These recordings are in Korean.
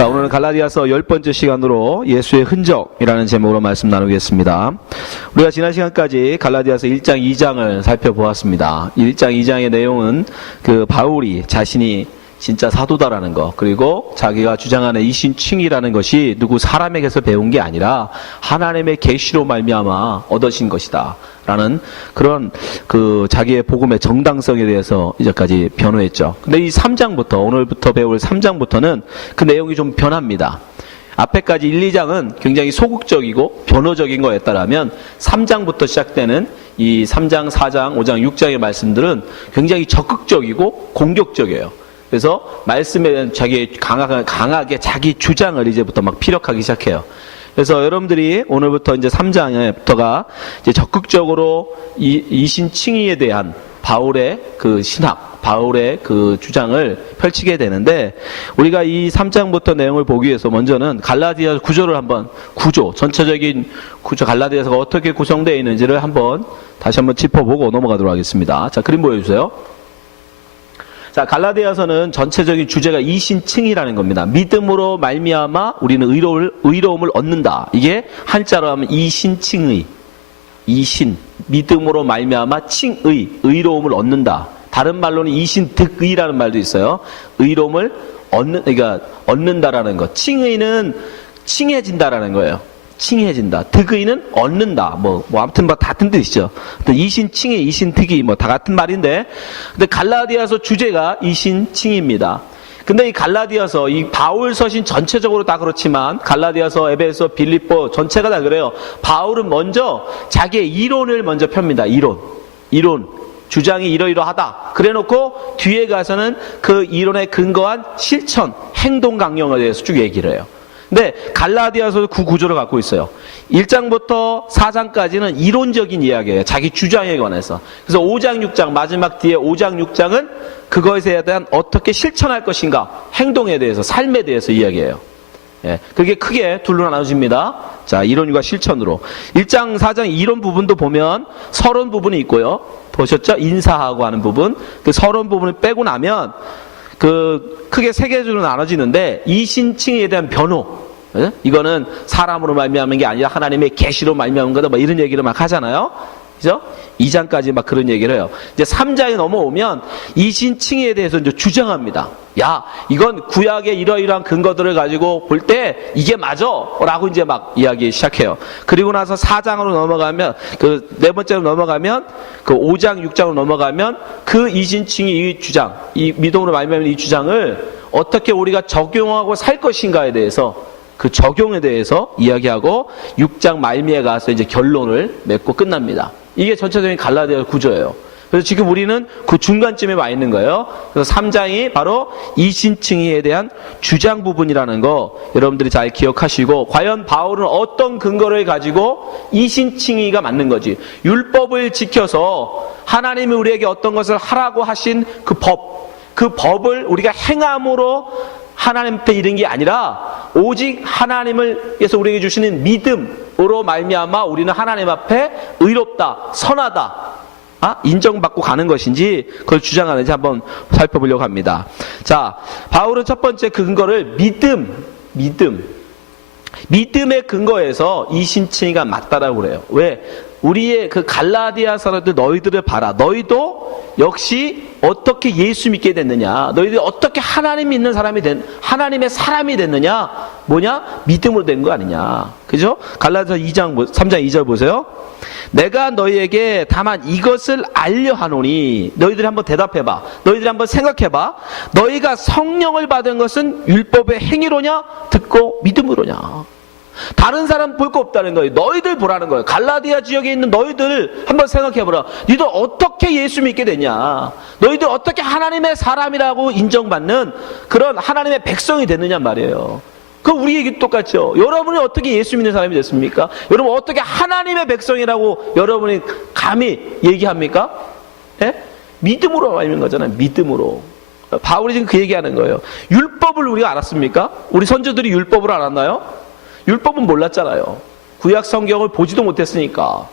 자, 오늘은 갈라디아서 10번째 시간으로 예수의 흔적이라는 제목으로 말씀 나누겠습니다. 우리가 지난 시간까지 갈라디아서 1장 2장을 살펴보았습니다. 1장 2장의 내용은 그 바울이 자신이 진짜 사도다라는 것, 그리고 자기가 주장하는 이신칭이라는 것이 누구 사람에게서 배운 게 아니라 하나님의 계시로 말미암아 얻으신 것이다 라는 그런 그 자기의 복음의 정당성에 대해서 이제까지 변호했죠. 근데 이 3장부터, 오늘부터 배울 3장부터는 그 내용이 좀 변합니다. 앞에까지 1, 2장은 굉장히 소극적이고 변호적인 거였다라면 3장부터 시작되는 이 3장, 4장, 5장, 6장의 말씀들은 굉장히 적극적이고 공격적이에요. 그래서 말씀에 대한 자기 강하게 자기 주장을 이제부터 막 피력하기 시작해요. 그래서 여러분들이 오늘부터 이제 3장부터가 이제 적극적으로 이신칭의에 대한 바울의 그 신학, 바울의 그 주장을 펼치게 되는데, 우리가 이 3장부터 내용을 보기 위해서 먼저는 갈라디아 구조를 한번, 전체적인 구조, 갈라디아서가 어떻게 구성되어 있는지를 다시 한번 짚어보고 넘어가도록 하겠습니다. 자, 그림 보여주세요. 자, 갈라디아서는 전체적인 주제가 이신칭이라는 겁니다. 믿음으로 말미암아 우리는 의로움을 얻는다. 이게 한자로 하면 이신칭의, 이신, 믿음으로 말미암아 칭의, 의로움을 얻는다. 다른 말로는 이신득의라는 말도 있어요. 의로움을 그러니까 얻는다라는 것. 칭의는 칭해진다라는 거예요. 칭해진다. 득의는 얻는다. 아무튼 같은 뜻이죠. 이신칭해, 이신득의 다 같은 말인데, 근데 갈라디아서 주제가 이신칭입니다. 근데 이 갈라디아서, 이 바울 서신 전체적으로 다 그렇지만, 갈라디아서, 에베소, 빌립보 전체가 다 그래요. 바울은 먼저 자기의 이론을 먼저 펴니다. 이론. 주장이 이러이러하다. 그래 놓고 뒤에 가서는 그 이론에 근거한 실천, 행동 강령에 대해서 쭉 얘기를 해요. 근데 갈라디아서도 그 구조를 갖고 있어요. 1장부터 4장까지는 이론적인 이야기예요. 자기 주장에 관해서. 그래서 5장, 6장, 마지막 뒤에 5장, 6장은 그것에 대한 어떻게 실천할 것인가, 행동에 대해서, 삶에 대해서 이야기해요. 예, 그게 크게 둘로 나눠집니다. 자, 이론과 실천으로. 1장, 4장 이론 부분도 보면 서론 부분이 있고요. 보셨죠? 인사하고 하는 부분. 그 서론 부분을 빼고 나면 크게 세 개로 나눠지는데, 이신칭에 대한 변호. 예? 이거는 사람으로 말미암은 게 아니라 하나님의 계시로 말미암은 거다. 이런 얘기를 막 하잖아요. 그죠? 2장까지 막 그런 얘기를 해요. 이제 3장에 넘어오면 이신칭에 대해서 이제 주장합니다. 야, 이건 구약의 이러이러한 근거들을 가지고 볼 때 이게 맞아! 라고 이제 막 이야기 시작해요. 그리고 나서 4장으로 넘어가면, 네 번째로 넘어가면, 5장, 6장으로 넘어가면 그 이신칭의 이 주장, 이 믿음으로 말미암은 이 주장을 어떻게 우리가 적용하고 살 것인가에 대해서, 그 적용에 대해서 이야기하고 6장 말미에 가서 이제 결론을 맺고 끝납니다. 이게 전체적인 갈라디아 구조예요. 그래서 지금 우리는 그 중간쯤에 와 있는 거예요. 그래서 3장이 바로 이신칭의에 대한 주장 부분이라는 거 여러분들이 잘 기억하시고, 과연 바울은 어떤 근거를 가지고 이신칭의가 맞는 거지, 율법을 지켜서 하나님이 우리에게 어떤 것을 하라고 하신 그 법을 우리가 행함으로 하나님 앞에 이른 게 아니라 오직 하나님께서 우리에게 주시는 믿음으로 말미암아 우리는 하나님 앞에 의롭다, 선하다, 인정받고 가는 것인지 그걸 주장하는지 한번 살펴보려고 합니다. 자, 바울은 첫 번째 그 근거를 믿음의 근거에서 이신칭의가 맞다라고 그래요. 왜? 우리의 그 갈라디아 사람들, 너희들을 봐라. 너희도 역시 어떻게 예수 믿게 됐느냐, 너희들이 어떻게 하나님 믿는 사람이 하나님의 사람이 됐느냐, 뭐냐? 믿음으로 된 거 아니냐. 그죠? 갈라디아서 3장 2절 보세요. 내가 너희에게 다만 이것을 알려 하노니, 너희들이 한번 대답해봐. 너희들이 한번 생각해봐. 너희가 성령을 받은 것은 율법의 행위로냐, 듣고 믿음으로냐. 다른 사람 볼 거 없다는 거예요. 너희들 보라는 거예요. 갈라디아 지역에 있는 너희들 한번 생각해보라. 너희들 어떻게 예수 믿게 됐냐, 너희들 어떻게 하나님의 사람이라고 인정받는 그런 하나님의 백성이 됐느냐 말이에요. 그럼 우리 얘기 똑같죠. 여러분이 어떻게 예수 믿는 사람이 됐습니까? 여러분 어떻게 하나님의 백성이라고 여러분이 감히 얘기합니까? 예? 믿음으로 알는 거잖아요. 믿음으로. 바울이 지금 그 얘기하는 거예요. 율법을 우리가 알았습니까? 우리 선조들이 율법을 알았나요? 율법은 몰랐잖아요. 구약 성경을 보지도 못했으니까.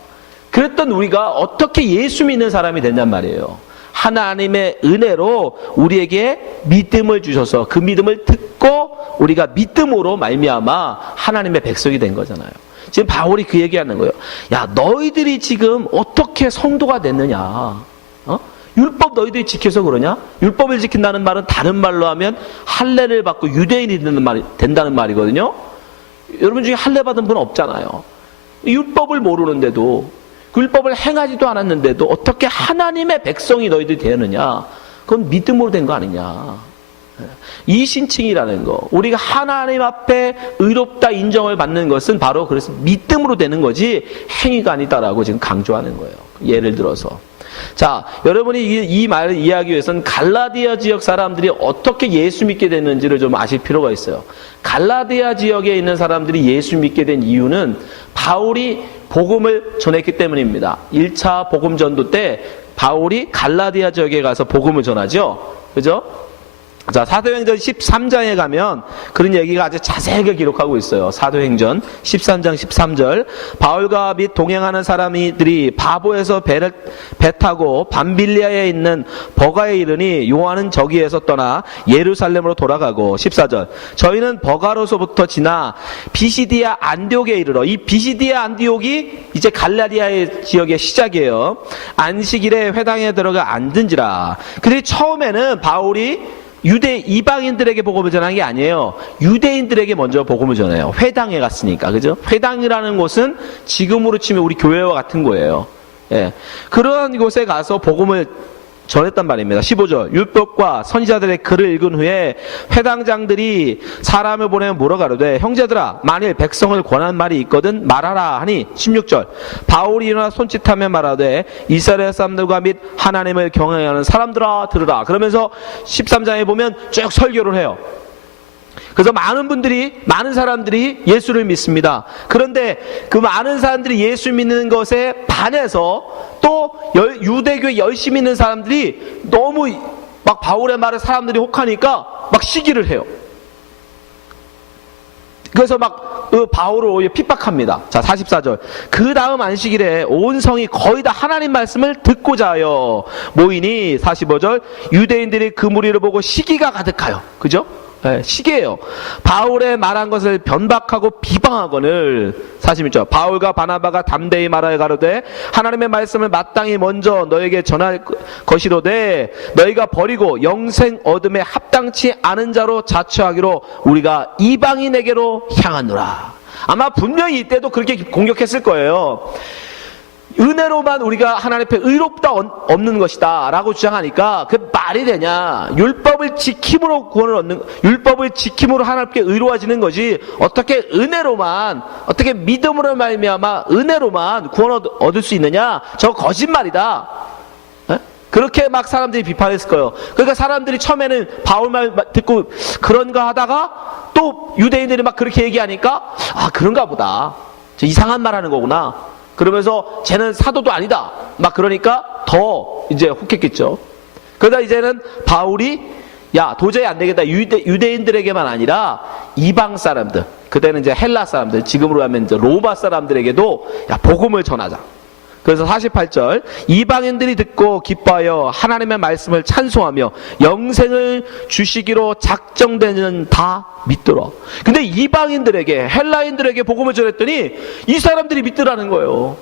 그랬던 우리가 어떻게 예수 믿는 사람이 됐냔 말이에요. 하나님의 은혜로 우리에게 믿음을 주셔서 그 믿음을 듣고 우리가 믿음으로 말미암아 하나님의 백성이 된 거잖아요. 지금 바울이 그 얘기하는 거예요. 야, 너희들이 지금 어떻게 성도가 됐느냐? 율법 너희들이 지켜서 그러냐? 율법을 지킨다는 말은 다른 말로 하면 할례를 받고 유대인이 된다는 말이거든요. 여러분 중에 할례 받은 분 없잖아요. 율법을 모르는데도, 그 율법을 행하지도 않았는데도 어떻게 하나님의 백성이 너희들이 되느냐? 그건 믿음으로 된 거 아니냐? 이신칭이라는 거, 우리가 하나님 앞에 의롭다 인정을 받는 것은 바로 그래서 믿음으로 되는 거지 행위가 아니다라고 지금 강조하는 거예요. 예를 들어서, 자, 여러분이 이 말을 이해하기 위해서는 갈라디아 지역 사람들이 어떻게 예수 믿게 됐는지를 좀 아실 필요가 있어요. 갈라디아 지역에 있는 사람들이 예수 믿게 된 이유는 바울이 복음을 전했기 때문입니다. 1차 복음 전도 때 바울이 갈라디아 지역에 가서 복음을 전하죠. 그죠? 자, 사도행전 13장에 가면 그런 얘기가 아주 자세하게 기록하고 있어요. 사도행전 13장 13절, 바울과 및 동행하는 사람들이 바보에서 배 타고 밤빌리아에 있는 버가에 이르니 요한은 저기에서 떠나 예루살렘으로 돌아가고, 14절, 저희는 버가로서부터 지나 비시디아 안디옥에 이르러, 이 비시디아 안디옥이 이제 갈라디아 지역의 시작이에요. 안식일에 회당에 들어가 앉은지라. 그들이 처음에는 바울이 이방인들에게 복음을 전한 게 아니에요. 유대인들에게 먼저 복음을 전해요. 회당에 갔으니까, 그죠? 회당이라는 곳은 지금으로 치면 우리 교회와 같은 거예요. 예. 그러한 곳에 가서 복음을 전했단 말입니다. 15절, 율법과 선지자들의 글을 읽은 후에 회당장들이 사람을 보내면 물어가로되, 형제들아, 만일 백성을 권한 말이 있거든 말하라 하니, 16절, 바울이 일어나 손짓하며 말하되, 이스라엘 사람들과 및 하나님을 경외하는 사람들아 들으라. 그러면서 13장에 보면 쭉 설교를 해요. 그래서 많은 사람들이 예수를 믿습니다. 그런데 그 많은 사람들이 예수 믿는 것에 반해서 또 유대교에 열심히 있는 사람들이 너무 막 바울의 말에 사람들이 혹하니까 막 시기를 해요. 그래서 막 바울을 오히려 핍박합니다. 자, 44절. 그 다음 안식일에 온 성이 거의 다 하나님 말씀을 듣고자 하여 모이니, 45절, 유대인들이 그 무리를 보고 시기가 가득하여, 그죠? 네, 시기예요. 바울의 말한 것을 변박하고 비방하거늘. 46절, 바울과 바나바가 담대히 말하여 가로되, 하나님의 말씀을 마땅히 먼저 너에게 전할 것이로되, 너희가 버리고 영생 얻음에 합당치 않은 자로 자처하기로 우리가 이방인에게로 향하노라. 아마 분명히 이때도 그렇게 공격했을 거예요. 은혜로만 우리가 하나님 앞에 의롭다 없는 것이다 라고 주장하니까 그 말이 되냐? 율법을 지킴으로 구원을 얻는, 율법을 지킴으로 하나님께 의로워지는 거지, 어떻게 은혜로만, 어떻게 믿음으로 말미암아 은혜로만 구원 얻을 수 있느냐? 저거 거짓말이다. 에? 그렇게 막 사람들이 비판했을 거예요. 그러니까 사람들이 처음에는 바울 말 듣고 그런가 하다가 또 유대인들이 막 그렇게 얘기하니까, 아, 그런가 보다, 저 이상한 말 하는 거구나, 그러면서 쟤는 사도도 아니다, 막 그러니까 더 이제 혹했겠죠. 그러다 이제는 바울이, 야, 도저히 안 되겠다, 유대인들에게만 아니라 이방 사람들, 그때는 이제 헬라 사람들, 지금으로 하면 이제 로마 사람들에게도 야, 복음을 전하자. 그래서 48절, 이방인들이 듣고 기뻐하여 하나님의 말씀을 찬송하며 영생을 주시기로 작정되는 다 믿더라. 근데 이방인들에게, 헬라인들에게 복음을 전했더니 이 사람들이 믿더라는 거예요.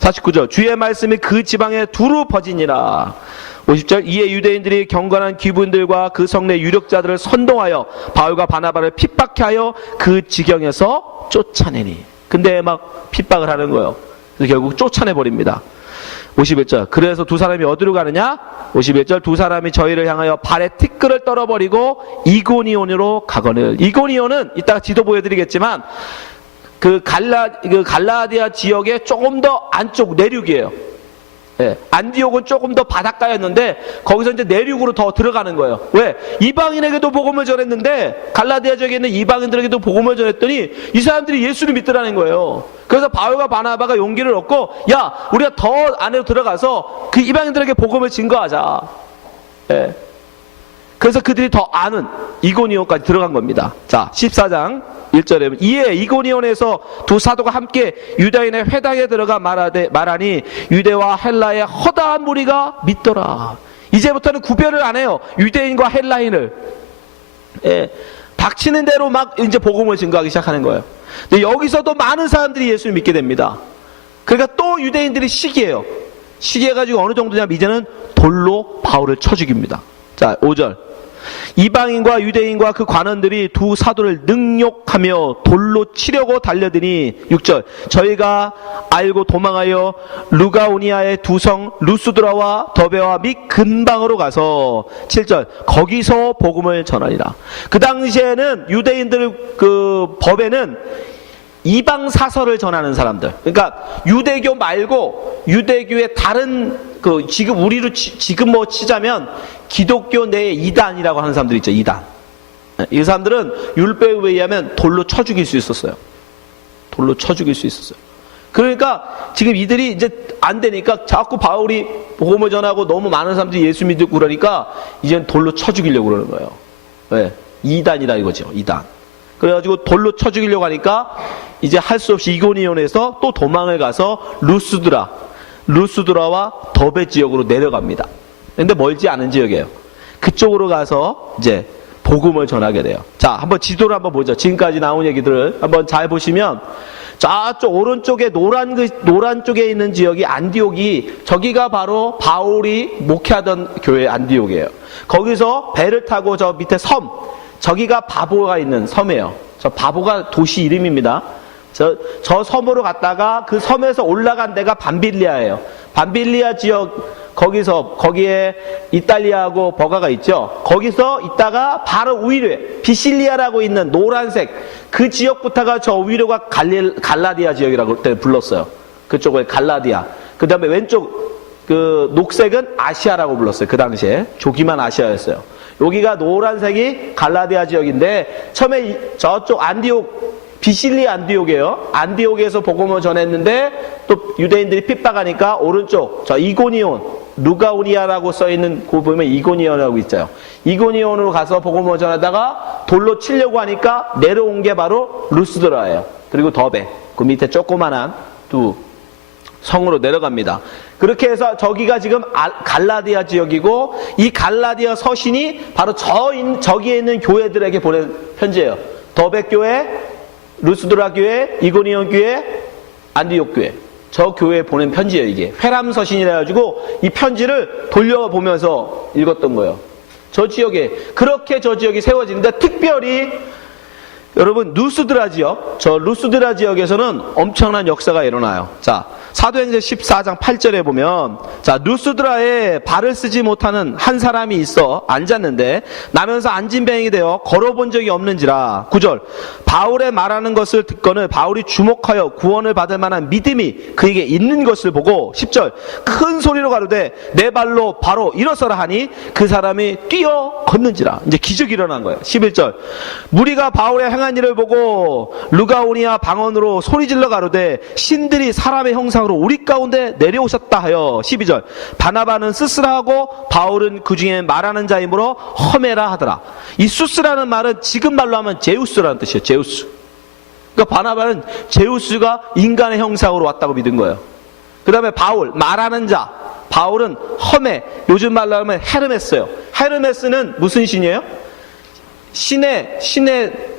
49절, 주의 말씀이 그 지방에 두루 퍼지니라. 50절, 이에 유대인들이 경건한 기분들과 그 성내 유력자들을 선동하여 바울과 바나바를 핍박해 하여 그 지경에서 쫓아내니. 근데 막 핍박을 하는 거예요. 그래서 결국 쫓아내버립니다. 51절, 그래서 두 사람이 어디로 가느냐? 51절, 두 사람이 저희를 향하여 발에 티끌을 떨어버리고 이고니온으로 가거늘. 이고니온은 이따가 지도 보여드리겠지만 그 갈라디아 지역의 조금 더 안쪽 내륙이에요. 예, 안디옥은 조금 더 바닷가였는데 거기서 이제 내륙으로 더 들어가는 거예요. 왜? 이방인에게도 복음을 전했는데, 갈라디아 지역에 있는 이방인들에게도 복음을 전했더니 이 사람들이 예수를 믿더라는 거예요. 그래서 바울과 바나바가 용기를 얻고, 야, 우리가 더 안으로 들어가서 그 이방인들에게 복음을 증거하자. 예. 그래서 그들이 더 아는 이고니온까지 들어간 겁니다. 자, 14장 1절에, 이에 이고니온에서 두 사도가 함께 유다인의 회당에 들어가 말하니 유대와 헬라의 허다한 무리가 믿더라. 이제부터는 구별을 안 해요, 유대인과 헬라인을. 예. 닥치는 대로 막 이제 복음을 증거하기 시작하는 거예요. 근데 여기서도 많은 사람들이 예수를 믿게 됩니다. 그러니까 또 유대인들이 시기해요. 시기해가지고 어느 정도냐면 이제는 돌로 바울을 쳐 죽입니다. 자, 5절. 이방인과 유대인과 그 관원들이 두 사도를 능욕하며 돌로 치려고 달려드니 6절. 저희가 알고 도망하여 루가오니아의 두 성 루스드라와 더베와 및 근방으로 가서 7절. 거기서 복음을 전하리라. 그 당시에는 유대인들 그 법에는 이방 사설을 전하는 사람들, 그러니까 유대교 말고 유대교의 다른 그 지금 우리로 지금 뭐 치자면 기독교 내에 이단이라고 하는 사람들 있죠. 이단. 이 사람들은 율법에 의하면 돌로 쳐 죽일 수 있었어요. 돌로 쳐 죽일 수 있었어요. 그러니까 지금 이들이 이제 안 되니까 자꾸 바울이 복음을 전하고 너무 많은 사람들이 예수 믿고 그러니까 이제는 돌로 쳐 죽이려고 그러는 거예요. 왜? 이단이라 이거죠. 이단. 그래가지고 돌로 쳐 죽이려고 하니까 이제 할 수 없이 이고니온에서 또 도망을 가서 루스드라와 더베 지역으로 내려갑니다. 근데 멀지 않은 지역이에요. 그쪽으로 가서 이제 복음을 전하게 돼요. 자, 한번 지도를 한번 보죠. 지금까지 나온 얘기들을 한번 잘 보시면 저쪽 오른쪽에 노란 쪽에 있는 지역이 안디옥이, 저기가 바로 바울이 목회하던 교회 안디옥이에요. 거기서 배를 타고 저 밑에 섬, 저기가 바보가 있는 섬이에요. 저 바보가 도시 이름입니다. 저 섬으로 갔다가 그 섬에서 올라간 데가 밤빌리아예요. 밤빌리아 지역, 거기에 이탈리아하고 버가가 있죠. 거기서 있다가 바로 위로에 비실리아라고 있는 노란색 그 지역부터가 저 위로가 갈라디아 지역이라고 그때 불렀어요. 그쪽을 갈라디아. 그 다음에 왼쪽 그 녹색은 아시아라고 불렀어요. 그 당시에 조기만 아시아였어요. 여기가 노란색이 갈라디아 지역인데 처음에 저쪽 안디옥, 비실리 안디옥이에요. 안디옥에서 복음을 전했는데 또 유대인들이 핍박하니까 오른쪽 저 이고니온, 루가오니아라고 써있는 거 보면 이고니온이라고 있죠. 이고니온으로 가서 복음을 전하다가 돌로 치려고 하니까 내려온 게 바로 루스드라예요. 그리고 더베, 그 밑에 조그만한 두 성으로 내려갑니다. 그렇게 해서 저기가 지금 갈라디아 지역이고 이 갈라디아 서신이 바로 저기에 있는 교회들에게 보낸 편지예요. 더베 교회, 루스드라 교회, 이고니온 교회, 안디옥 교회. 저 교회에 보낸 편지예요. 이게 회람 서신이라 가지고 이 편지를 돌려보면서 읽었던 거예요. 저 지역에 그렇게 저 지역이 세워지는데 특별히 여러분 루스드라 지역, 저 루스드라 지역에서는 엄청난 역사가 일어나요. 자, 사도행전 14장 8절에 보면 자, 루스드라에 발을 쓰지 못하는 한 사람이 있어 앉았는데 나면서 앉은뱅이 되어 걸어본 적이 없는지라. 9절. 바울의 말하는 것을 듣거늘 바울이 주목하여 구원을 받을 만한 믿음이 그에게 있는 것을 보고 10절. 큰 소리로 가로되 내 발로 바로 일어서라 하니 그 사람이 뛰어 걷는지라. 이제 기적이 일어난 거예요. 11절. 무리가 바울의 행한 일을 보고 루가오니아 방언으로 소리질러 가로되 신들이 사람의 형상으로 우리 가운데 내려오셨다 하여. 12절. 바나바는 스스라하고 바울은 그 중에 말하는 자이므로 험해라 하더라. 이 수스라는 말은 지금 말로 하면 제우스라는 뜻이에요. 제우스. 그러니까 바나바는 제우스가 인간의 형상으로 왔다고 믿은 거예요. 그 다음에 바울, 말하는 자. 바울은 험해, 요즘 말로 하면 헤르메스예요. 헤르메스는 무슨 신이에요? 신의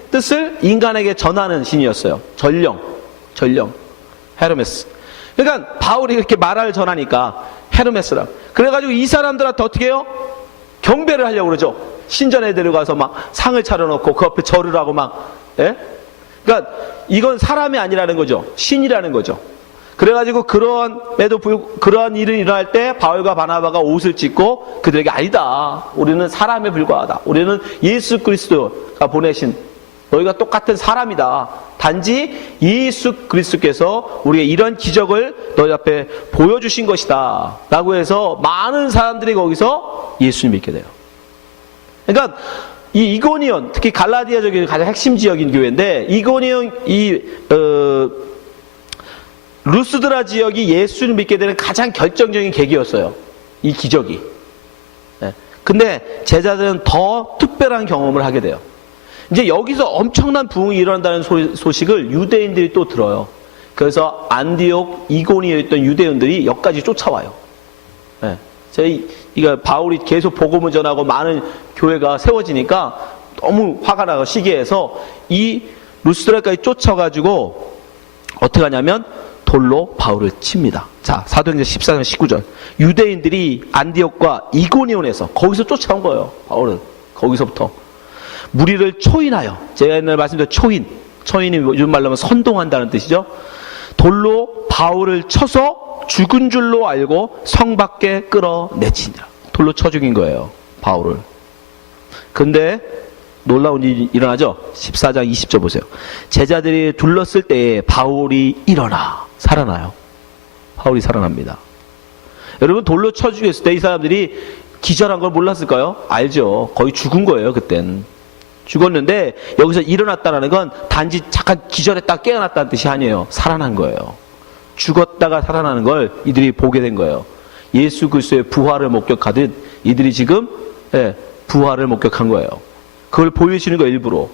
뜻을 인간에게 전하는 신이었어요. 전령, 헤르메스. 그러니까 바울이 이렇게 말을 전하니까 헤르메스라. 그래가지고 이 사람들한테 어떻게 해요? 경배를 하려고 그러죠. 신전에 데려가서 막 상을 차려놓고 그 앞에 절을 하고 막, 예? 그러니까 이건 사람이 아니라는 거죠. 신이라는 거죠. 그래가지고 그러한 일이 일어날 때 바울과 바나바가 옷을 찢고 그들에게 아니다. 우리는 사람에 불과하다. 우리는 예수 그리스도가 보내신 너희가 똑같은 사람이다. 단지 예수 그리스도께서 우리에게 이런 기적을 너희 앞에 보여주신 것이다. 라고 해서 많은 사람들이 거기서 예수를 믿게 돼요. 그러니까 이 이고니온, 특히 갈라디아 지역이 가장 핵심 지역인 교회인데 이고니온, 루스드라 지역이 예수를 믿게 되는 가장 결정적인 계기였어요. 이 기적이. 네. 근데 제자들은 더 특별한 경험을 하게 돼요. 이제 여기서 엄청난 부흥이 일어난다는 소식을 유대인들이 또 들어요. 그래서 안디옥, 이고니에 있던 유대인들이 여기까지 쫓아와요. 네. 이거 바울이 계속 복음을 전하고 많은 교회가 세워지니까 너무 화가 나고 시기해서 이 루스드라까지 쫓아가지고 어떻게 하냐면 돌로 바울을 칩니다. 자, 사도행전 14장 19절. 유대인들이 안디옥과 이고니온에서 거기서 쫓아온 거예요. 바울은 거기서부터 무리를 초인하여, 제가 옛날에 말씀드린 초인이 요즘 말로 하면 선동한다는 뜻이죠. 돌로 바울을 쳐서 죽은 줄로 알고 성 밖에 끌어내치니라. 돌로 쳐 죽인 거예요, 바울을. 근데 놀라운 일이 일어나죠. 14장 20절 보세요. 제자들이 둘렀을 때에 바울이 일어나 살아나요. 바울이 살아납니다. 여러분, 돌로 쳐 죽였을 때 이 사람들이 기절한 걸 몰랐을까요? 알죠. 거의 죽은 거예요, 그땐. 죽었는데 여기서 일어났다는 건 단지 잠깐 기절했다 깨어났다는 뜻이 아니에요. 살아난 거예요. 죽었다가 살아나는 걸 이들이 보게 된 거예요. 예수 그리스도의 부활을 목격하듯 이들이 지금 부활을 목격한 거예요. 그걸 보여주시는 거예요, 일부러.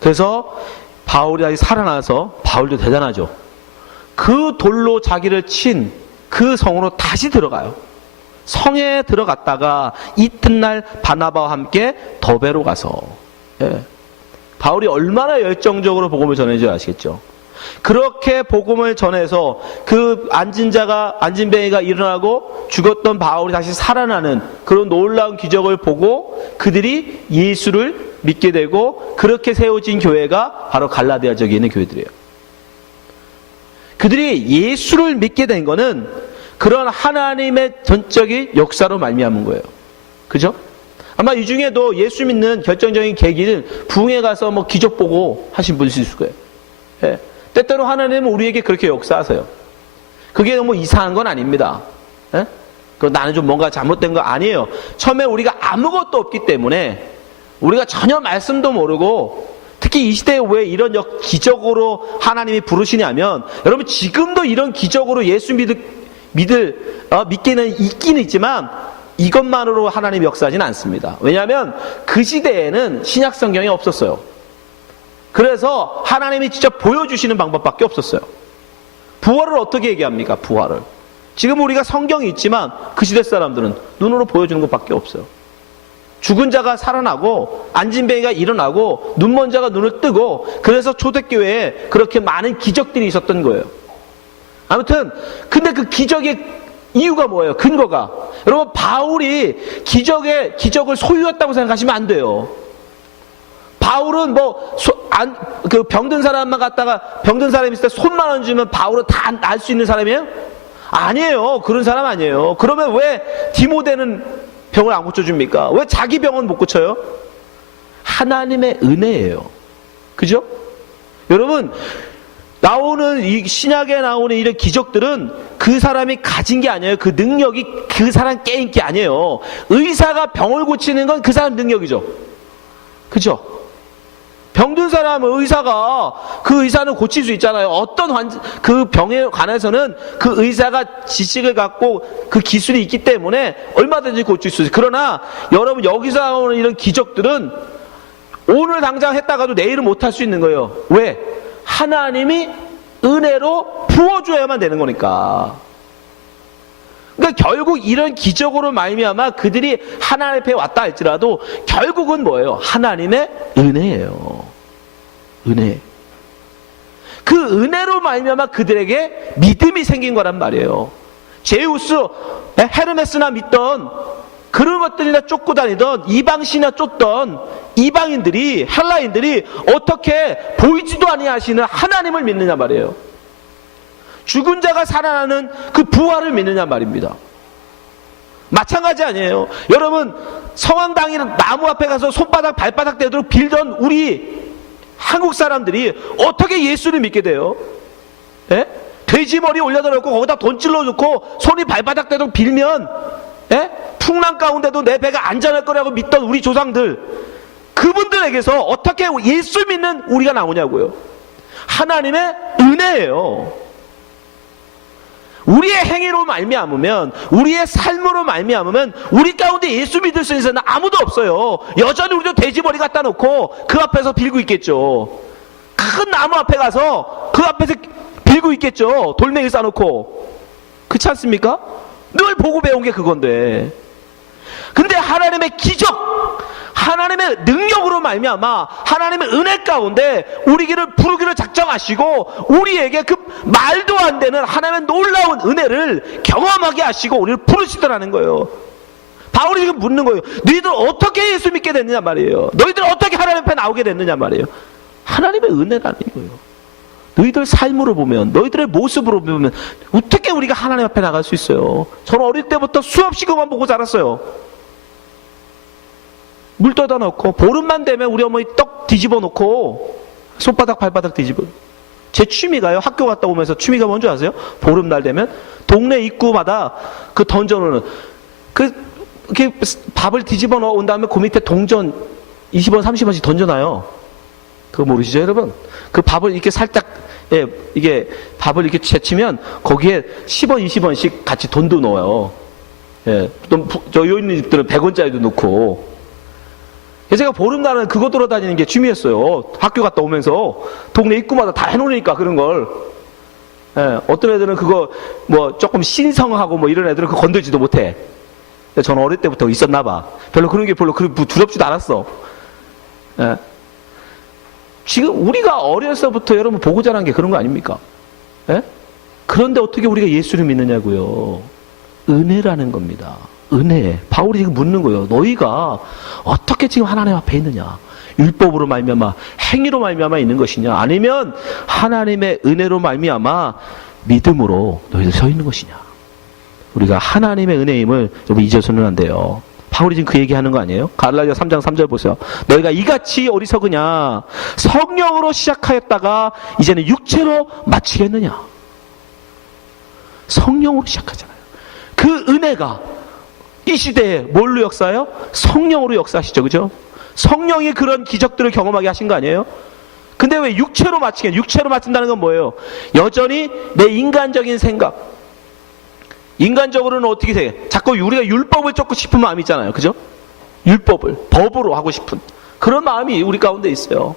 그래서 바울이 다시 살아나서, 바울도 대단하죠. 그 돌로 자기를 친 그 성으로 다시 들어가요. 성에 들어갔다가 이튿날 바나바와 함께 더베로 가서, 바울이 얼마나 열정적으로 복음을 전해는지 아시겠죠? 그렇게 복음을 전해서 그 안진뱅이가 일어나고 죽었던 바울이 다시 살아나는 그런 놀라운 기적을 보고 그들이 예수를 믿게 되고, 그렇게 세워진 교회가 바로 갈라디아 지역에 있는 교회들이에요. 그들이 예수를 믿게 된 거는 그런 하나님의 전적인 역사로 말미암은 거예요. 그죠? 아마 이 중에도 예수 믿는 결정적인 계기는 부흥회 가서 뭐 기적 보고 하신 분이 있을 거예요. 때때로 하나님은 우리에게 그렇게 역사하세요. 그게 너무 이상한 건 아닙니다. 나는 좀 뭔가 잘못된 거 아니에요. 처음에 우리가 아무것도 없기 때문에 우리가 전혀 말씀도 모르고, 특히 이 시대에 왜 이런 기적으로 하나님이 부르시냐면, 여러분 지금도 이런 기적으로 예수 믿기는 있기는 있지만 이것만으로 하나님이 역사하지는 않습니다. 왜냐하면 그 시대에는 신약 성경이 없었어요. 그래서 하나님이 직접 보여주시는 방법밖에 없었어요. 부활을 어떻게 얘기합니까? 부활을. 지금 우리가 성경이 있지만 그 시대 사람들은 눈으로 보여주는 것밖에 없어요. 죽은 자가 살아나고 안진뱅이가 일어나고 눈먼 자가 눈을 뜨고, 그래서 초대교회에 그렇게 많은 기적들이 있었던 거예요. 아무튼 근데 그 기적의 이유가 뭐예요? 근거가. 여러분, 바울이 기적을 소유했다고 생각하시면 안 돼요. 바울은 그 병든 사람만 갖다가 병든 사람이 있을 때 손만 얹으면 바울은 다 날 수 있는 사람이에요? 아니에요. 그런 사람 아니에요. 그러면 왜 디모데는 병을 안 고쳐줍니까? 왜 자기 병은 못 고쳐요? 하나님의 은혜예요. 그죠? 여러분, 이 신약에 나오는 이런 기적들은 그 사람이 가진 게 아니에요. 그 능력이 그 사람 깨인 게 아니에요. 의사가 병을 고치는 건 그 사람 능력이죠. 그죠? 병든 사람은 그 의사는 고칠 수 있잖아요. 어떤 그 병에 관해서는 그 의사가 지식을 갖고 그 기술이 있기 때문에 얼마든지 고칠 수 있어요. 그러나 여러분, 여기서 나오는 이런 기적들은 오늘 당장 했다가도 내일은 못할 수 있는 거예요. 왜? 하나님이 은혜로 부어줘야만 되는 거니까. 그러니까 결국 이런 기적으로 말미암아 그들이 하나님 앞에 왔다 할지라도 결국은 뭐예요? 하나님의 은혜예요. 은혜. 그 은혜로 말미암아 그들에게 믿음이 생긴 거란 말이에요. 제우스, 헤르메스나 믿던 그런 것들이나 쫓고 다니던 이방신이나 쫓던 이방인들이, 헬라인들이 어떻게 보이지도 아니하시는 하나님을 믿느냐 말이에요. 죽은 자가 살아나는 그 부활을 믿느냐 말입니다. 마찬가지 아니에요. 여러분, 성황당이 나무 앞에 가서 손바닥 발바닥 대도록 빌던 우리 한국 사람들이 어떻게 예수를 믿게 돼요? 돼지 머리 올려다 놓고 거기다 돈 찔러 놓고 손이 발바닥 대도록 빌면 풍랑 가운데도 내 배가 안전할 거라고 믿던 우리 조상들, 그분들에게서 어떻게 예수 믿는 우리가 나오냐고요. 하나님의 은혜예요. 우리의 행위로 말미암으면, 우리의 삶으로 말미암으면 우리 가운데 예수 믿을 수 있는 사람은 아무도 없어요. 여전히 우리도 돼지머리 갖다 놓고 그 앞에서 빌고 있겠죠. 큰 나무 앞에 가서 그 앞에서 빌고 있겠죠. 돌멩이 쌓아놓고. 그렇지 않습니까? 늘 보고 배운 게 그건데. 근데 하나님의 기적, 하나님의 능력으로 말미암아 하나님의 은혜 가운데 우리를 부르기를 작정하시고 우리에게 그 말도 안 되는 하나님의 놀라운 은혜를 경험하게 하시고 우리를 부르시더라는 거예요. 바울이 지금 묻는 거예요. 너희들 어떻게 예수 믿게 됐느냐 말이에요. 너희들 어떻게 하나님 앞에 나오게 됐느냐 말이에요. 하나님의 은혜라는 거예요. 너희들 삶으로 보면, 너희들의 모습으로 보면 어떻게 우리가 하나님 앞에 나갈 수 있어요? 저는 어릴 때부터 수없이 그만 보고 자랐어요. 물 떠다 놓고 보름만 되면 우리 어머니 떡 뒤집어 놓고 손바닥 발바닥 뒤집어. 제 취미가요, 학교 갔다 오면서 취미가 뭔지 아세요? 보름날 되면 동네 입구마다 그 던져놓는 이렇게 밥을 뒤집어 놓은 다음에 그 밑에 동전 20원 30원씩 던져놔요. 그거 모르시죠 여러분? 그 밥을 이렇게 살짝, 예, 이게 밥을 이렇게 채치면 거기에 10원 20원씩 같이 돈도 넣어요. 예, 저 여기 있는 집들은 100원짜리도 넣고. 제가 보름날은 그거 돌아다니는 게 취미였어요. 학교 갔다 오면서 동네 입구마다 다 해놓으니까 그런 걸. 예, 어떤 애들은 그거 뭐 조금 신성하고 뭐 이런 애들은 그거 건들지도 못해. 저는 어릴 때부터 있었나 봐. 별로 그런 게 별로 두렵지도 않았어. 예. 지금 우리가 어려서부터 여러분 보고 자란 게 그런 거 아닙니까? 예? 그런데 어떻게 우리가 예수를 믿느냐고요? 은혜라는 겁니다. 은혜. 바울이 지금 묻는 거예요. 너희가 어떻게 지금 하나님 앞에 있느냐? 율법으로 말미암아, 행위로 말미암아 있는 것이냐? 아니면 하나님의 은혜로 말미암아 믿음으로 너희들 서 있는 것이냐? 우리가 하나님의 은혜임을 여러분 잊어서는 안 돼요. 바울이 지금 그 얘기하는 거 아니에요? 갈라디아 3장 3절 보세요. 너희가 이같이 어리석으냐? 성령으로 시작하였다가 이제는 육체로 마치겠느냐? 성령으로 시작하잖아요. 그 은혜가 이 시대에 뭘로 역사해요? 성령으로 역사하시죠. 그죠? 성령이 그런 기적들을 경험하게 하신 거 아니에요? 근데 왜 육체로 마치겠냐? 육체로 마친다는 건 뭐예요? 여전히 내 인간적인 생각, 인간적으로는 어떻게 돼? 자꾸 우리가 율법을 쫓고 싶은 마음이 있잖아요. 그죠? 율법을 법으로 하고 싶은 그런 마음이 우리 가운데 있어요.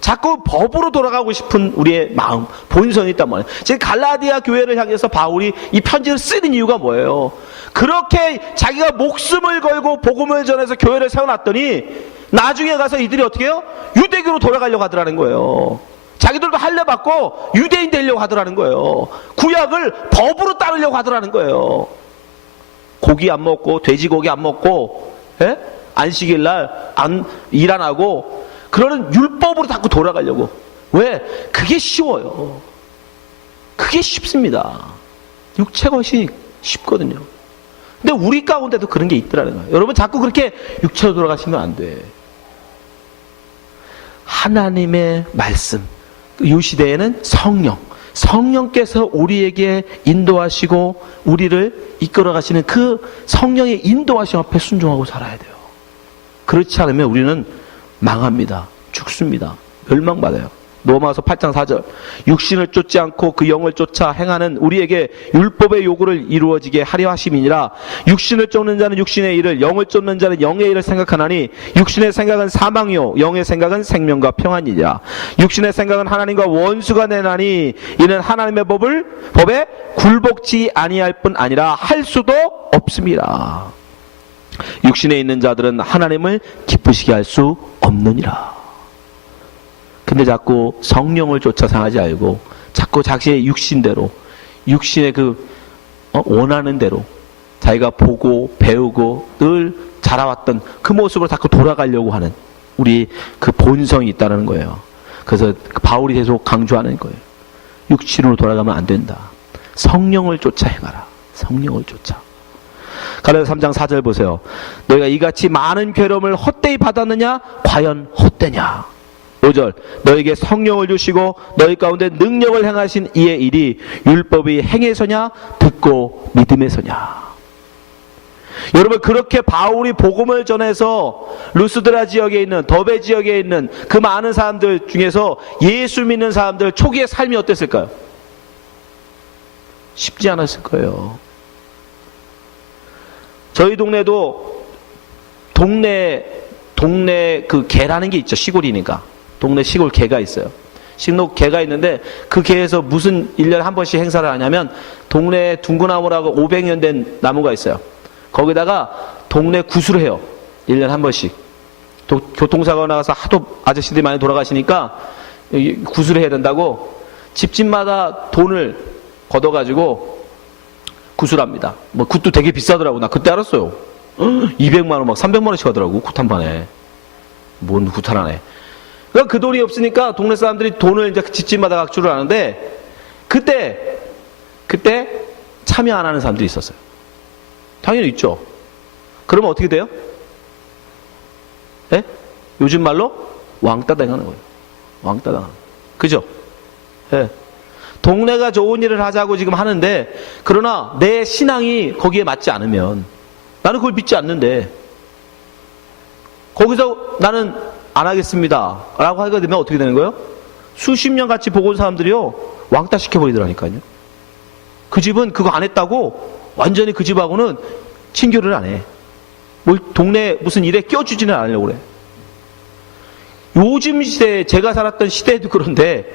자꾸 법으로 돌아가고 싶은 우리의 마음, 본성이 있단 말이에요. 지금 갈라디아 교회를 향해서 바울이 이 편지를 쓰는 이유가 뭐예요? 그렇게 자기가 목숨을 걸고 복음을 전해서 교회를 세워놨더니 나중에 가서 이들이 어떻게 해요? 유대교로 돌아가려고 하더라는 거예요. 자기들도 할례 받고 유대인 되려고 하더라는 거예요. 구약을 법으로 따르려고 하더라는 거예요. 고기 안 먹고 돼지고기 안 먹고, 예? 안식일 날 일 안 하고 그러는 율법으로 자꾸 돌아가려고. 왜? 그게 쉬워요. 그게 쉽습니다. 육체가 훨씬 쉽거든요. 근데 우리 가운데도 그런 게 있더라는 거예요. 여러분 자꾸 그렇게 육체로 돌아가시면 안 돼. 하나님의 말씀, 이 시대에는 성령께서 우리에게 인도하시고 우리를 이끌어 가시는 그 성령의 인도하심 앞에 순종하고 살아야 돼요. 그렇지 않으면 우리는 망합니다. 죽습니다. 멸망받아요. 로마서 8장 4절. 육신을 쫓지 않고 그 영을 쫓아 행하는 우리에게 율법의 요구를 이루어지게 하려 하심이니라. 육신을 쫓는 자는 육신의 일을, 영을 쫓는 자는 영의 일을 생각하나니 육신의 생각은 사망이요 영의 생각은 생명과 평안이니라. 육신의 생각은 하나님과 원수가 되나니 이는 하나님의 법에 굴복지 아니할 뿐 아니라 할 수도 없습니다. 육신에 있는 자들은 하나님을 기쁘시게 할 수 없느니라. 근데 자꾸 성령을 쫓아 상하지 말고 자꾸 자기의 육신대로, 육신의 원하는 대로 자기가 보고 배우고 늘 자라왔던 그 모습으로 자꾸 돌아가려고 하는 우리 그 본성이 있다는 거예요. 그래서 바울이 계속 강조하는 거예요. 육신으로 돌아가면 안 된다. 성령을 쫓아 행하라. 성령을 쫓아. 갈라디아 3장 4절 보세요. 너희가 이같이 많은 괴로움을 헛되이 받았느냐? 과연 헛되냐? 5절. 너에게 성령을 주시고 너희 가운데 능력을 행하신 이의 일이 율법이 행에서냐 듣고 믿음에서냐. 여러분 그렇게 바울이 복음을 전해서 루스드라 지역에 있는 더베 지역에 있는 그 많은 사람들 중에서 예수 믿는 사람들 초기의 삶이 어땠을까요? 쉽지 않았을 거예요. 저희 동네도 동네 그 개라는 게 있죠. 시골이니까. 동네 시골 개가 있어요. 시골 개가 있는데 그 개에서 무슨 1년에 한 번씩 행사를 하냐면 동네 둥구나무라고 500년 된 나무가 있어요. 거기다가 동네 구슬을 해요. 1년에 한 번씩. 교통사고 나가서 하도 아저씨들이 많이 돌아가시니까 구술을 해야 된다고 집집마다 돈을 걷어가지고 구술합니다. 뭐 굿도 되게 비싸더라고. 나 그때 알았어요. 200만 원 막 300만 원씩 하더라고. 굿 한 판에. 뭔 굿 하나네. 그러니까 그 돈이 없으니까 동네 사람들이 돈을 이제 집집마다 각주를 하는데 그때 참여 안 하는 사람들이 있었어요. 당연히 있죠. 그러면 어떻게 돼요? 예? 요즘 말로 왕따 당하는 거예요. 왕따 당하는 거예요. 그죠? 예. 동네가 좋은 일을 하자고 지금 하는데 그러나 내 신앙이 거기에 맞지 않으면 나는 그걸 믿지 않는데 거기서 나는 안 하겠습니다 라고 하게 되면 어떻게 되는 거예요? 수십 년 같이 보고 온 사람들이요 왕따 시켜버리더라니까요. 그 집은 그거 안 했다고 완전히 그 집하고는 친교를 안 해. 뭘 동네 무슨 일에 껴주지는 않으려고 그래. 요즘 시대에 제가 살았던 시대에도 그런데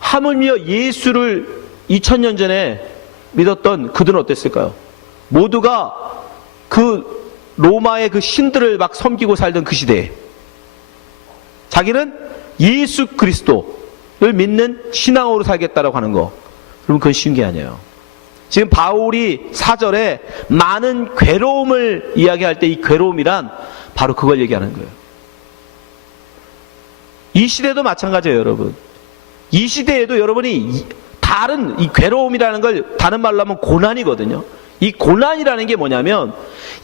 하물며 예수를 2000년 전에 믿었던 그들은 어땠을까요? 모두가 그 로마의 그 신들을 막 섬기고 살던 그 시대에 자기는 예수 그리스도를 믿는 신앙으로 살겠다라고 하는 거. 여러분 그건 쉬운 게 아니에요. 지금 바울이 4절에 많은 괴로움을 이야기할 때 이 괴로움이란 바로 그걸 얘기하는 거예요. 이 시대도 마찬가지예요, 여러분. 이 시대에도 여러분이 다른 이 괴로움이라는 걸 다른 말로 하면 고난이거든요. 이 고난이라는 게 뭐냐면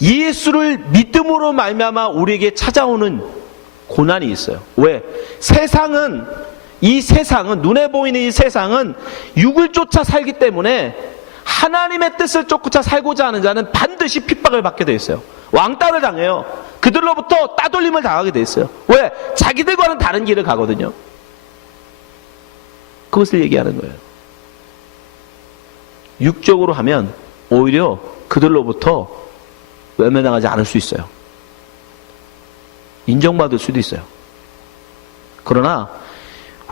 예수를 믿음으로 말미암아 우리에게 찾아오는 고난이 있어요. 왜? 이 세상은 눈에 보이는 이 세상은 육을 쫓아 살기 때문에 하나님의 뜻을 쫓고자 살고자 하는 자는 반드시 핍박을 받게 돼 있어요. 왕따를 당해요. 그들로부터 따돌림을 당하게 돼 있어요. 왜? 자기들과는 다른 길을 가거든요. 그것을 얘기하는 거예요. 육적으로 하면 오히려 그들로부터 외면당하지 않을 수 있어요. 인정받을 수도 있어요. 그러나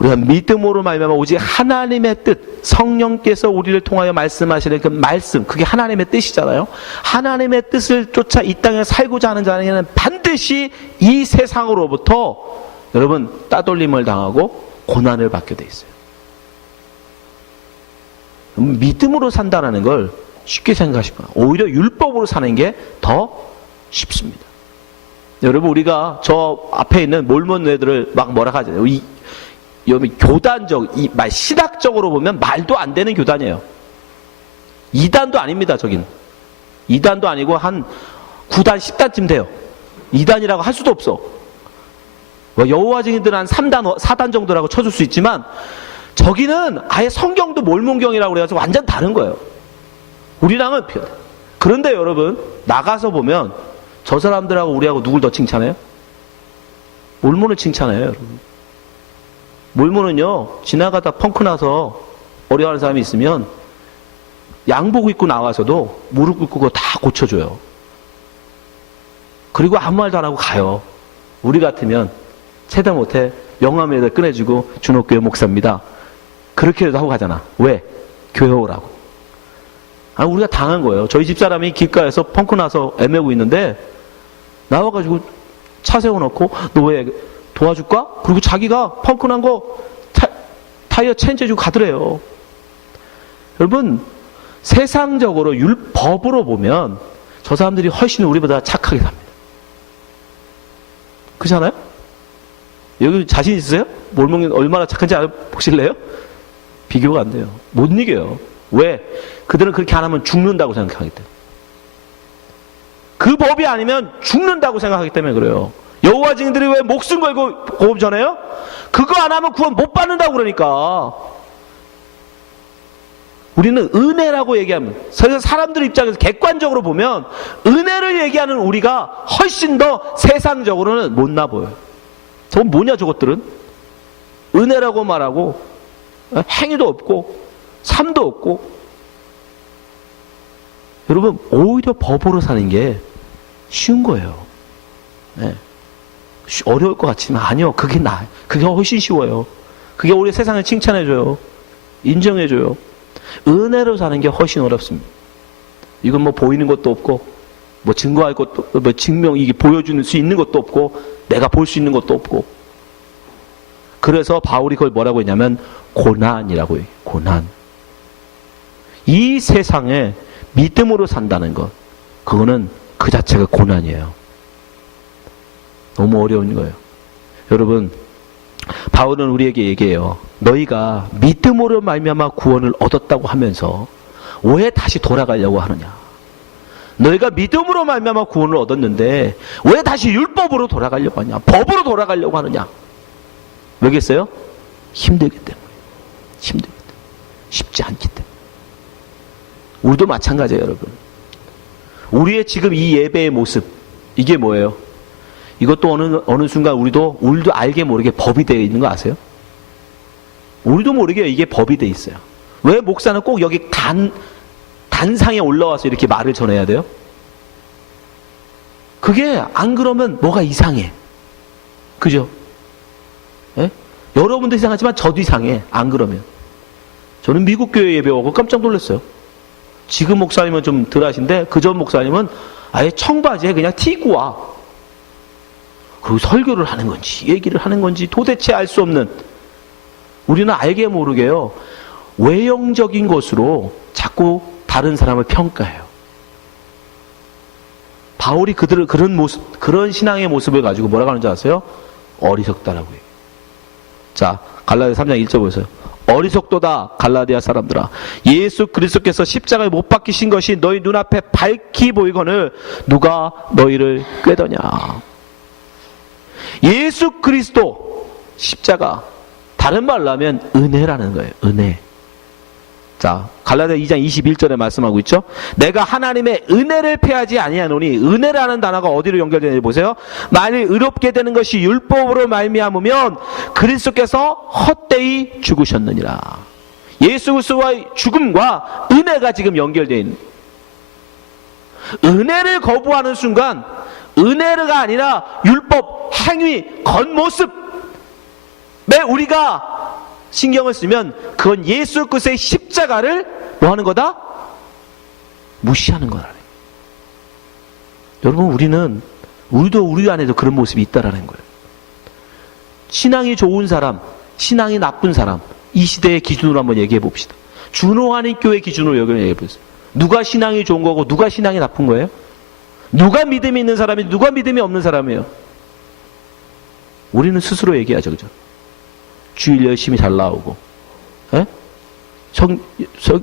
우리가 믿음으로 말미암아 오직 하나님의 뜻, 성령께서 우리를 통하여 말씀하시는 그 말씀, 그게 하나님의 뜻이잖아요. 하나님의 뜻을 쫓아 이 땅에 살고자 하는 자는 반드시 이 세상으로부터 여러분 따돌림을 당하고 고난을 받게 돼 있어요. 믿음으로 산다는 걸 쉽게 생각하시면 오히려 율법으로 사는 게 더 쉽습니다. 여러분 우리가 저 앞에 있는 몰몬 애들을 막 뭐라 하잖아요. 여러분 교단적, 신학적으로 보면 말도 안 되는 교단이에요. 2단도 아닙니다. 저긴 2단도 아니고 한 9단, 10단쯤 돼요. 2단이라고 할 수도 없어. 여호와 증인들은 한 3단, 4단 정도라고 쳐줄 수 있지만 저기는 아예 성경도 몰몬경이라고 그래가지고 완전 다른 거예요. 우리랑은. 그런데 여러분 나가서 보면 저 사람들하고 우리하고 누굴 더 칭찬해요? 몰몬을 칭찬해요. 여러분. 몰몬은요 지나가다 펑크 나서 어려워하는 사람이 있으면 양복 입고 나와서도 무릎 꿇고 그거 다 고쳐줘요. 그리고 아무 말도 안 하고 가요. 우리 같으면 채다 못해 명함에다 꺼내주고 준옥교회 목사입니다. 그렇게라도 하고 가잖아. 왜? 교회 오라고. 우리가 당한 거예요. 저희 집사람이 길가에서 펑크 나서 애매고 있는데 나와가지고 차 세워놓고 너 왜 도와줄까? 그리고 자기가 펑크 난 거 타이어 체인지 해주고 가더래요. 여러분 세상적으로 율법으로 보면 저 사람들이 훨씬 우리보다 착하게 삽니다. 그렇잖아요? 여기 자신 있으세요? 몰몬이 얼마나 착한지 보실래요? 비교가 안 돼요. 못 이겨요. 왜? 그들은 그렇게 안 하면 죽는다고 생각하기 때문에. 그 법이 아니면 죽는다고 생각하기 때문에 그래요. 여호와 증인들이 왜 목숨 걸고 고업 전해요? 그거 안 하면 구원 못 받는다고 그러니까. 우리는 은혜라고 얘기하면, 사람들 입장에서 객관적으로 보면 은혜를 얘기하는 우리가 훨씬 더 세상적으로는 못나 보여요. 저건 뭐냐 저것들은? 은혜라고 말하고 행위도 없고 삶도 없고. 여러분 오히려 법으로 사는 게 쉬운 거예요. 네. 어려울 것 같지만 아니요. 그게 나아요. 그게 훨씬 쉬워요. 그게 우리 세상을 칭찬해줘요. 인정해줘요. 은혜로 사는 게 훨씬 어렵습니다. 이건 뭐 보이는 것도 없고 뭐 증거할 것도, 뭐 증명, 이게 보여줄 수 있는 것도 없고, 내가 볼 수 있는 것도 없고. 그래서 바울이 그걸 뭐라고 했냐면, 고난이라고 해요. 고난. 이 세상에 믿음으로 산다는 것, 그거는 그 자체가 고난이에요. 너무 어려운 거예요. 여러분, 바울은 우리에게 얘기해요. 너희가 믿음으로 말미암아 구원을 얻었다고 하면서 왜 다시 돌아가려고 하느냐. 너희가 믿음으로 말미암아 구원을 얻었는데 왜 다시 율법으로 돌아가려고 하냐. 법으로 돌아가려고 하느냐. 왜겠어요? 힘들기 때문에. 힘들기 때문에. 쉽지 않기 때문에. 우리도 마찬가지예요, 여러분. 우리의 지금 이 예배의 모습, 이게 뭐예요? 이것도 어느 순간 우리도 알게 모르게 법이 되어 있는 거 아세요? 우리도 모르게 이게 법이 되어 있어요. 왜 목사는 꼭 여기 단상에 올라와서 이렇게 말을 전해야 돼요? 그게 안 그러면 뭐가 이상해. 그죠? 예? 여러분도 이상하지만 저도 이상해. 안 그러면. 저는 미국 교회 예배 오고 깜짝 놀랐어요. 지금 목사님은 좀 덜하신데 그전 목사님은 아예 청바지에 그냥 튀고 와. 그리고 설교를 하는 건지 얘기를 하는 건지 도대체 알 수 없는, 우리는 알게 모르게요 외형적인 것으로 자꾸 다른 사람을 평가해요. 바울이 그들을 그런 모습, 그런 신앙의 모습을 가지고 뭐라고 하는지 아세요? 어리석다라고 해요. 자, 갈라디아 3장 1절 보세요. 어리석도다 갈라디아 사람들아, 예수 그리스도께서 십자가에 못 박히신 것이 너희 눈앞에 밝히 보이거늘 누가 너희를 꾀더냐. 예수 그리스도 십자가, 다른 말로 하면 은혜라는 거예요. 은혜. 자, 갈라디아 2장 21절에 말씀하고 있죠. 내가 하나님의 은혜를 패하지 아니하노니, 은혜라는 단어가 어디로 연결되는지 보세요. 만일 의롭게 되는 것이 율법으로 말미암으면 그리스도께서 헛되이 죽으셨느니라. 예수 그리스도와의 죽음과 은혜가 지금 연결되어 있는, 은혜를 거부하는 순간 은혜가 아니라 율법, 행위, 겉모습에 우리가 신경을 쓰면 그건 예수 그리스도의 십자가를 뭐 하는 거다? 무시하는 거다. 여러분, 우리도 우리 안에도 그런 모습이 있다라는 거예요. 신앙이 좋은 사람, 신앙이 나쁜 사람, 이 시대의 기준으로 한번 얘기해 봅시다. 준호하는 교회 기준으로 얘기해 보세요. 누가 신앙이 좋은 거고 누가 신앙이 나쁜 거예요? 누가 믿음이 있는 사람이 누가 믿음이 없는 사람이에요? 우리는 스스로 얘기하죠, 그죠? 주일 열심히 잘 나오고, 예?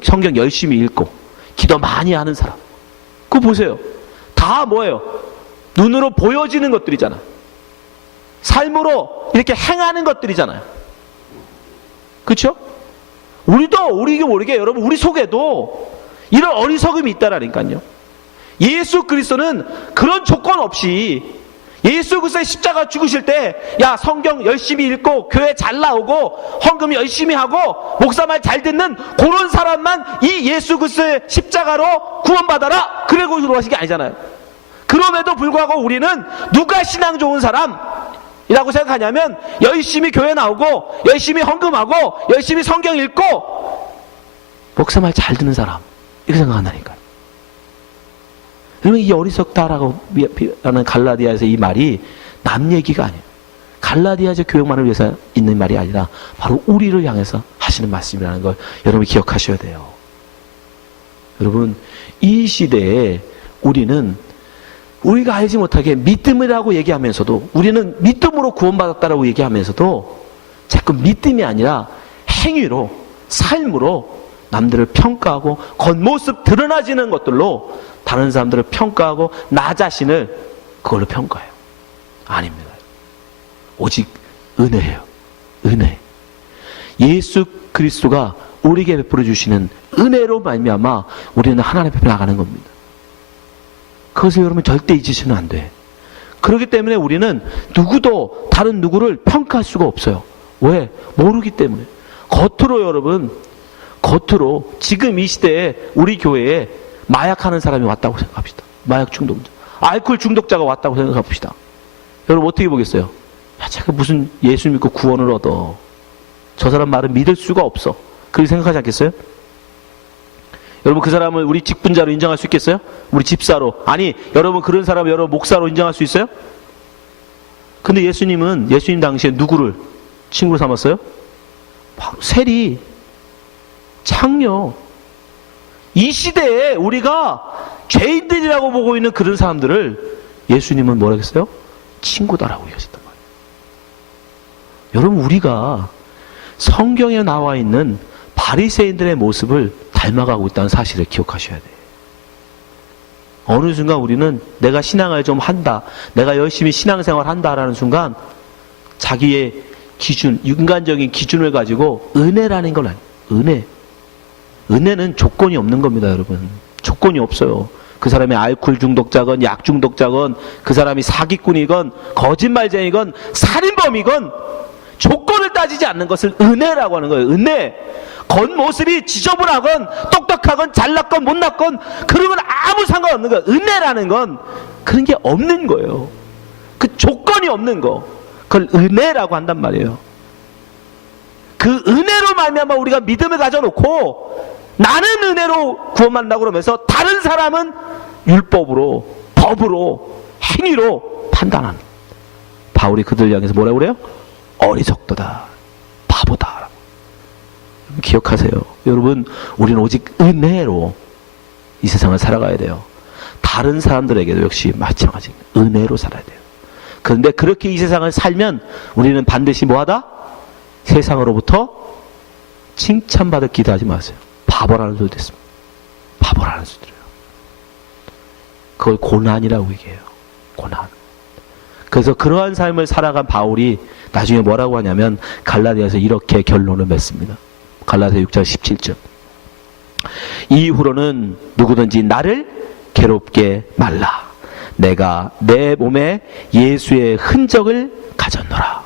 성경 열심히 읽고, 기도 많이 하는 사람. 그거 보세요. 다 뭐예요? 눈으로 보여지는 것들이잖아. 삶으로 이렇게 행하는 것들이잖아요. 그렇죠? 우리가 모르게 여러분, 우리 속에도 이런 어리석음이 있다라니까요. 예수 그리스도는 그런 조건 없이 예수 그리스도의 십자가 죽으실 때, 야, 성경 열심히 읽고 교회 잘 나오고 헌금 열심히 하고 목사 말 잘 듣는 그런 사람만 이 예수 그리스도의 십자가로 구원받아라, 그러고 들어가신 게 아니잖아요. 그럼에도 불구하고 우리는 누가 신앙 좋은 사람이라고 생각하냐면 열심히 교회 나오고 열심히 헌금하고 열심히 성경 읽고 목사 말 잘 듣는 사람, 이렇게 생각한다니까요. 여러분, 이 어리석다라고 하는 갈라디아에서 이 말이 남 얘기가 아니에요. 갈라디아적 교역만을 위해서 있는 말이 아니라 바로 우리를 향해서 하시는 말씀이라는 걸 여러분이 기억하셔야 돼요. 여러분, 이 시대에 우리가 알지 못하게 믿음이라고 얘기하면서도, 우리는 믿음으로 구원받았다라고 얘기하면서도 자꾸 믿음이 아니라 행위로, 삶으로 남들을 평가하고 겉모습 드러나지는 것들로 다른 사람들을 평가하고 나 자신을 그걸로 평가해요. 아닙니다. 오직 은혜예요. 은혜. 예수 그리스도가 우리에게 베풀어 주시는 은혜로 말미암아 우리는 하나님 앞에 나가는 겁니다. 그것을 여러분 절대 잊으시면 안 돼. 그렇기 때문에 우리는 누구도 다른 누구를 평가할 수가 없어요. 왜? 모르기 때문에. 겉으로 지금 이 시대에 우리 교회에 마약하는 사람이 왔다고 생각합시다. 마약 중독자, 알코올 중독자가 왔다고 생각합시다. 여러분 어떻게 보겠어요? 야, 제가 무슨 예수 믿고 구원을 얻어. 저 사람 말은 믿을 수가 없어. 그렇게 생각하지 않겠어요? 여러분 그 사람을 우리 직분자로 인정할 수 있겠어요? 우리 집사로. 아니 여러분 그런 사람 여러분 목사로 인정할 수 있어요? 근데 예수님 당시에 누구를 친구로 삼았어요? 바로 세리, 창녀. 이 시대에 우리가 죄인들이라고 보고 있는 그런 사람들을 예수님은 뭐라고 했어요? 친구다라고 얘기하셨단 말이에요. 여러분 우리가 성경에 나와 있는 바리새인들의 모습을 닮아가고 있다는 사실을 기억하셔야 돼요. 어느 순간 우리는 내가 신앙을 좀 한다, 내가 열심히 신앙생활 한다라는 순간 자기의 기준, 인간적인 기준을 가지고 은혜라는 걸 아니에요. 은혜는 조건이 없는 겁니다, 여러분. 조건이 없어요. 그 사람이 알코올 중독자건 약 중독자건 그 사람이 사기꾼이건 거짓말쟁이건 살인범이건 조건을 따지지 않는 것을 은혜라고 하는 거예요. 은혜. 겉모습이 지저분하건 똑똑하건 잘났건 못났건 그런 건 아무 상관없는 거예요. 은혜라는 건 그런 게 없는 거예요. 그 조건이 없는 거. 그걸 은혜라고 한단 말이에요. 그 은혜로 말미암아 우리가 믿음을 가져놓고 나는 은혜로 구원받는다고 그러면서 다른 사람은 율법으로, 법으로, 행위로 판단하는. 바울이 그들 향해서 뭐라고 그래요? 어리석도다, 바보다. 기억하세요. 여러분, 우리는 오직 은혜로 이 세상을 살아가야 돼요. 다른 사람들에게도 역시 마찬가지입니다. 은혜로 살아야 돼요. 그런데 그렇게 이 세상을 살면 우리는 반드시 뭐하다? 세상으로부터 칭찬받을 기도하지 마세요. 바보라는 소리 듣습니다. 바보라는 소리 들어요. 그걸 고난이라고 얘기해요. 고난. 그래서 그러한 삶을 살아간 바울이 나중에 뭐라고 하냐면 갈라디아에서 이렇게 결론을 맺습니다. 갈라디아 6장 17절. 이후로는 누구든지 나를 괴롭게 말라. 내가 내 몸에 예수의 흔적을 가졌노라.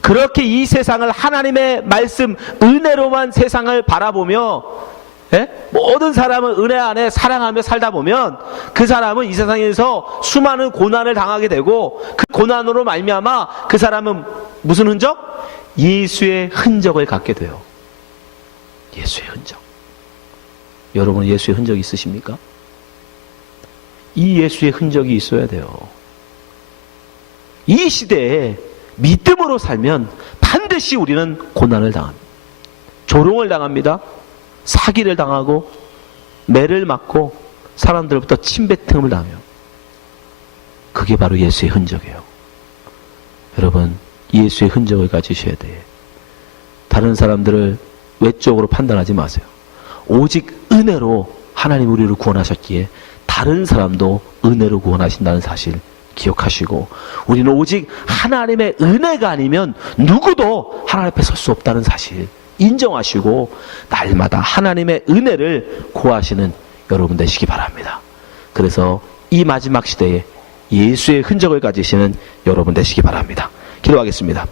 그렇게 이 세상을 하나님의 말씀 은혜로만 세상을 바라보며 모든 사람은 은혜 안에 사랑하며 살다 보면 그 사람은 이 세상에서 수많은 고난을 당하게 되고 그 고난으로 말미암아 그 사람은 무슨 흔적? 예수의 흔적을 갖게 돼요. 예수의 흔적. 여러분 예수의 흔적이 있으십니까? 이 예수의 흔적이 있어야 돼요. 이 시대에 믿음으로 살면 반드시 우리는 고난을 당합니다. 조롱을 당합니다. 사기를 당하고 매를 맞고 사람들부터 침뱉음을 당하며 그게 바로 예수의 흔적이에요. 여러분 예수의 흔적을 가지셔야 돼요. 다른 사람들을 외적으로 판단하지 마세요. 오직 은혜로 하나님 우리를 구원하셨기에 다른 사람도 은혜로 구원하신다는 사실 기억하시고 우리는 오직 하나님의 은혜가 아니면 누구도 하나님 앞에 설 수 없다는 사실 인정하시고 날마다 하나님의 은혜를 구하시는 여러분 되시기 바랍니다. 그래서 이 마지막 시대에 예수의 흔적을 가지시는 여러분 되시기 바랍니다. 기도하겠습니다.